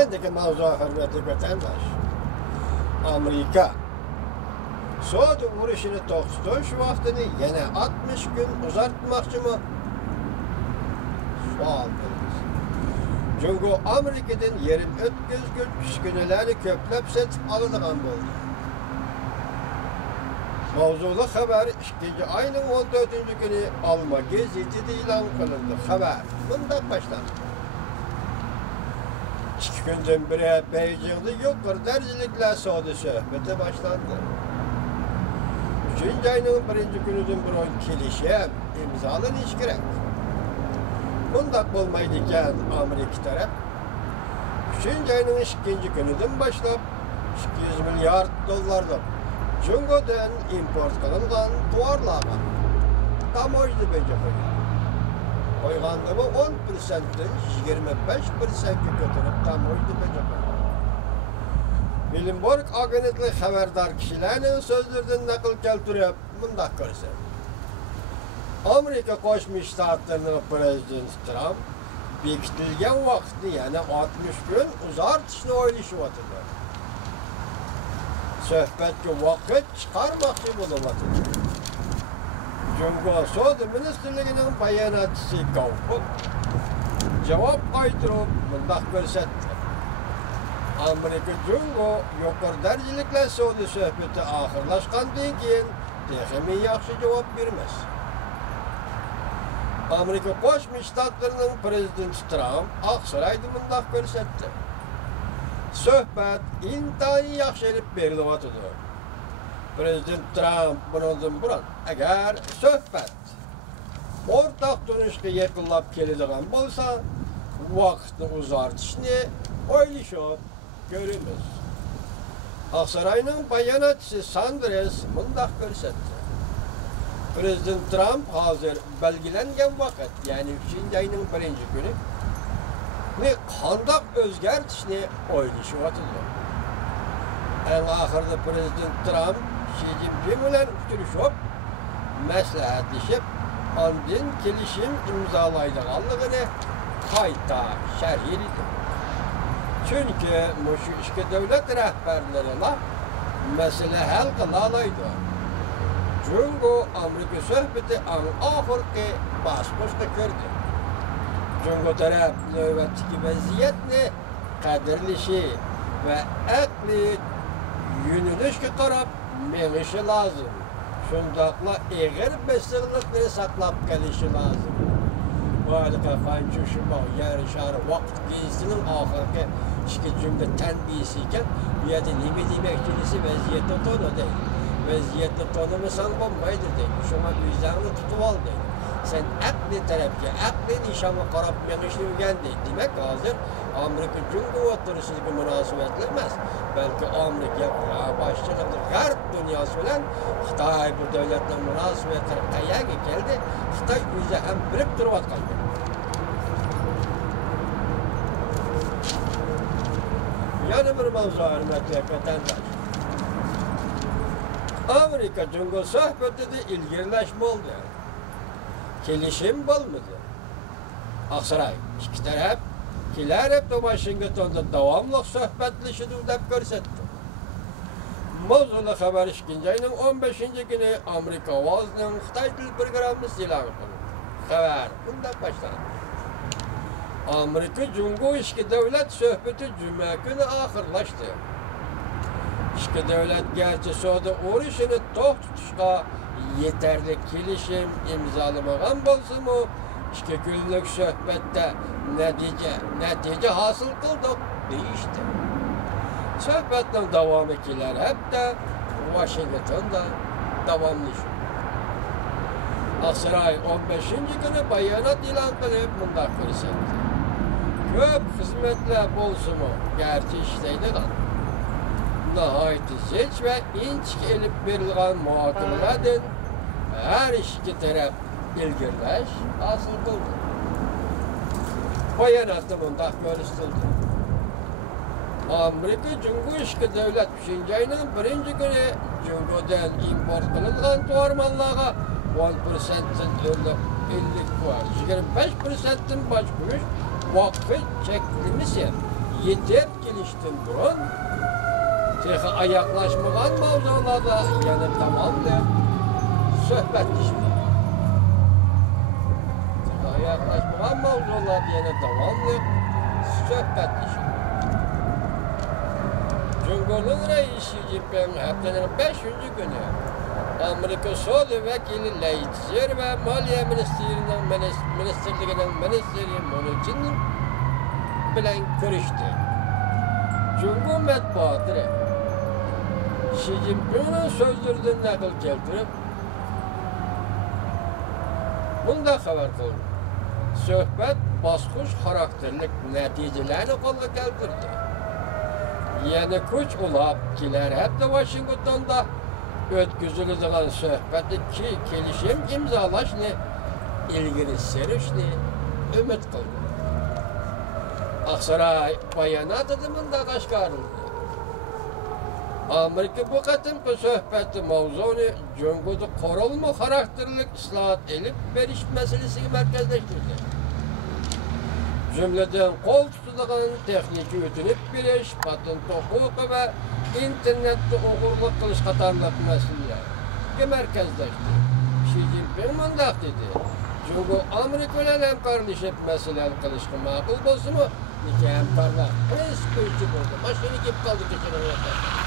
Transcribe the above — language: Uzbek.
Endiki mavzu hürmeti vatandaş. Amerika Soğuk vuruşunu to'xtatish vaqtini yana 60 gün uzartmoqchimi? Savol beramiz. Çünkü Amerikadan yerin o'tkazgich uskunalarni ko'plab sotib oladigan bo'ldi. Mavzuli xabar 2-oyning 14-kuni Alma gazetida e'lon qilindi. Xabar bunday boshlandi. 2 kundan beri Beijing'de yuqori darajaliklar savdo sohbati boshlandi. 3-oyning 1-kunidan burun kelishim imzolanishi kerak. Bunday bo'lmaydi ekan Amerika taraf 3-oyning 2-kunidan boshlab 200 milliard dollardan Jungodan import qilingan tovarlarga tamoyil bejarildi. Qo'ygandimi 10%dan 25%ga ko'tarib tamoyil bejarildi. Bloomberg agentligi xabardor kishilarning so'zlaridan naql keltirib, bunday ko'rsatdi. Amerika Qo'shma Shtatlarining prezidenti Trump bekitilgan vaqtni yana 60 kun uzartishni o'ylashyapti. Suhbatga vaqt chiqarmoqchi bo'lyapti. Jungo Savdo ministrligining bayonotchisi Gao javob qaytarib bunday ko'rsatdi. Amerika Jungo yuqori darajaliklar savdo suhbati oxirlashgandan keyin texnik yaxshi javob bermas. Amerika Qo'shma Shtatlarining prezidenti Trump Oqsaroyda bunday ko'rsatdi. Suhbat intayin yaxshi olib berilyapti. Prezident Trump bundan burun agar suhbat o'rtaq turishga yaqinlab keladigan bo'lsa, vaqtni uzartishni o'ylashib ko'ramiz. Oqsaroyning bayonotchisi Sanders bunday ko'rsatdi. Prezident Trump hozir belgilangan vaqt, ya'ni 3-oyning 1-kuni qanday o'zgartishni o'ylashyapti. Eng oxirida Prezident Trump Xi Jinping bilan uchrashib, maslahatlashib, ondan kelishim imzolaydiganligini qayta sharh etdi. Chunki shu ikki davlat rahbarlarining masala hal qila oladi. Jungo Amerika suhbati eng oxirgi bosqichga kirdi. Jungo taraf navbatdagi vaziyatni qadrlashi va aqliy yo'nalishga qarab menishi lozim. Shundaqla eg'ir besiqlikni saqlab qolishi lozim. Balika qancha shunday yari shahar vaqt gezitining oxirgi ikki jumla tanbihisi ekan, bu yerda nima demoqchisi vaziyatni tanidi. Vaziyatni tanimasang bo'lmaydi deydi. Shunga o'zingni tutib ol deydi. Sen aqli tarafga, aqli nishonga qarab menishni o'rganding. Demak, hozir Amerika Jungo o'rtasidagi munosabatlar emas, balki Amerika boshchiligida G'arb dunyosi bilan Xitoy bu davlatning munosabatlari qayerga keldi? Xitoy o'zi ham bilib turibdi. Yana bir mavzu hurmatli vatandosh. Amerika Jungo suhbatida ilgirlash bo'ldi. Kelishim bo'lmadi. Oqsaroy ikki taraf kelar hafta Washingtonda davomli suhbatlashadi deb ko'rsatdi. Mavzuli xabar 2-oyning 15-kuni Amerika ovozining Xitoy til programmasi e'lon qildi. Xabar bunday boshlandi. Amerika Jungo ikki davlat suhbati juma kuni oxirlashdi. İki davlat garchi savdo urushini to'xtatishga yetarli kelishim imzolamagan bo'lsa-mu, 2 kunlik suhbatda natija hosil qildik deyishdi. Suhbatning davomi kelar hafta Washingtonda davomlashadi. Oqsaroy 15-kuni bayonot e'lon qilib bunday ko'rsatdi. Ko'p xizmatlar bo'lsa-mu, garchi ishlaydigan nihoyatda zich va inchik elib berilgan muhokamalardan har ikki taraf ilgirlash hosil qildi. Bayonotda bunday ko'rsatildi. Amerika Jungo ikki davlat 3-oyning 1-kuni Jungodan import qilingan tovarmanlarga 10%dan 25%dan bosh qo'yish vaqt cheklimisi yetip geliştin durun. Tehi ayaklaşmagan mavzularda yana tamamlı söhbetleşme. Tehi ayaklaşmagan mavzularda yana tamamlı söhbetleşme. Cumhurbaşkanı Reis Xi Jinping haftanın 5. günü Amerika Sol Vekili Leitzer ve Maliye Ministerliğinin Ministeri Mnuchin bilen görüştü. Cumhur matbuatı Xi Jinping'in sözlerinden nakil keltirip bunda haber kıldı. Söhbet baskuç karakterlik neticelerini kolga keltirdi. Yeni kuch ulab keler hepde Washington'da ötküzülüdüğün söhbetdeki kelişim imzalaşını ilgili serişni ümit kıldı. Aksaray bayanatı bunda kaşkarıldı. Amerika bu katımkı söhbeti mavzunu Cumhur'da korulma karakterlik ıslahat elip veriş meselesini merkezleştirdi. Cümleden kol tutulan texniki ötünüp biriş, patent hukuku ve internette okurluk kılış katarlık meseleleri merkezleşti. Xi Jinping mındak dedi. Çünkü Amerika ile hemkarlaşıp meseleleri kılışkı makul bolsun mu? Niki hemkarlar. Prens kuyucu buldu. Başını kip kaldı geçen